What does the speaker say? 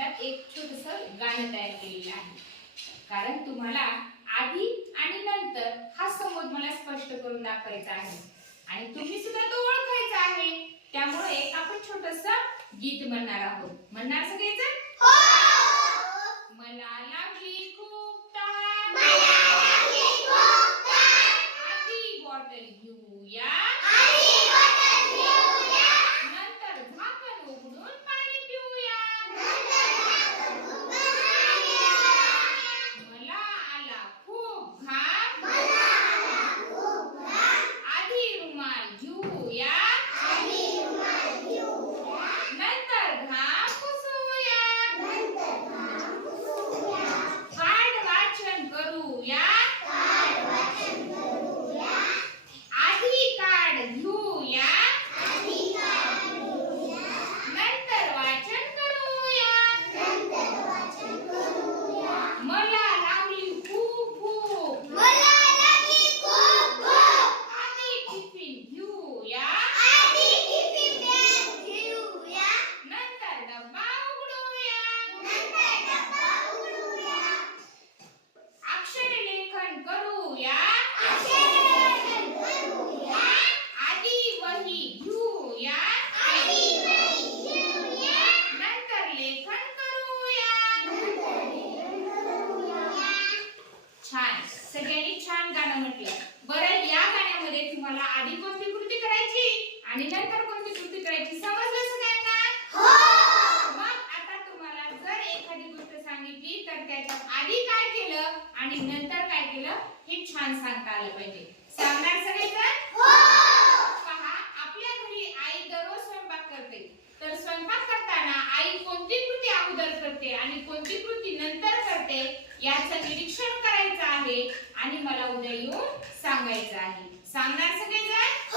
गाणं तयार केलेलं आहे. कारण तुम्हाला आधी आणि नंतर हा संबोध मला स्पष्ट करून दाखवायचा आहे. आणि तुम्ही सुद्धा तो ओळखायचा आहे. त्यामुळे आपण छोटस गीत म्हणणार आहोत. म्हणणार सगळेजण? मला लागली खूप ताण. आधी बॉटल घेऊया नंतर झाकण उघडून पाणी पिऊया मला आला खूप घाम आधी रुमाल घेऊया नंतर घाम पुसूया पाठ वाचन करूया आधी कार्ड घेऊया नंतर वाचन करूया मला लागली खूप भूक आधी टिफिन घेऊया नंतर डब्बा उघडूया अक्षर आचरण करूया. आधी वही घेऊया. नंतर लेखन करूया. छान. सगळ्यांनी छान गाणं म्हटलं. बरं या गाण्यामध्ये तुम्हाला आधी कोणती कृती करायची? आणि नंतर कोणती कृती करायची समजलं सगळ्यांना मग आता तुम्हाला जर एखादी गोष्ट सांगितली तर त्याच्यात आधी काय केलं आणि नंतर काय केलं हे छान सांगता आलं पाहिजे. सांगणार सगळेजण? पहा आपल्या घरी आई दररोज स्वयंपाक करते. तर स्वयंपाक करताना आई कोणती कृती अगोदर करते आणि कोणती कृती नंतर करते याचं निरीक्षण करायचं आहे आणि मला उद्या येऊन सांगायचं आहे. सांगणार सगळेजण?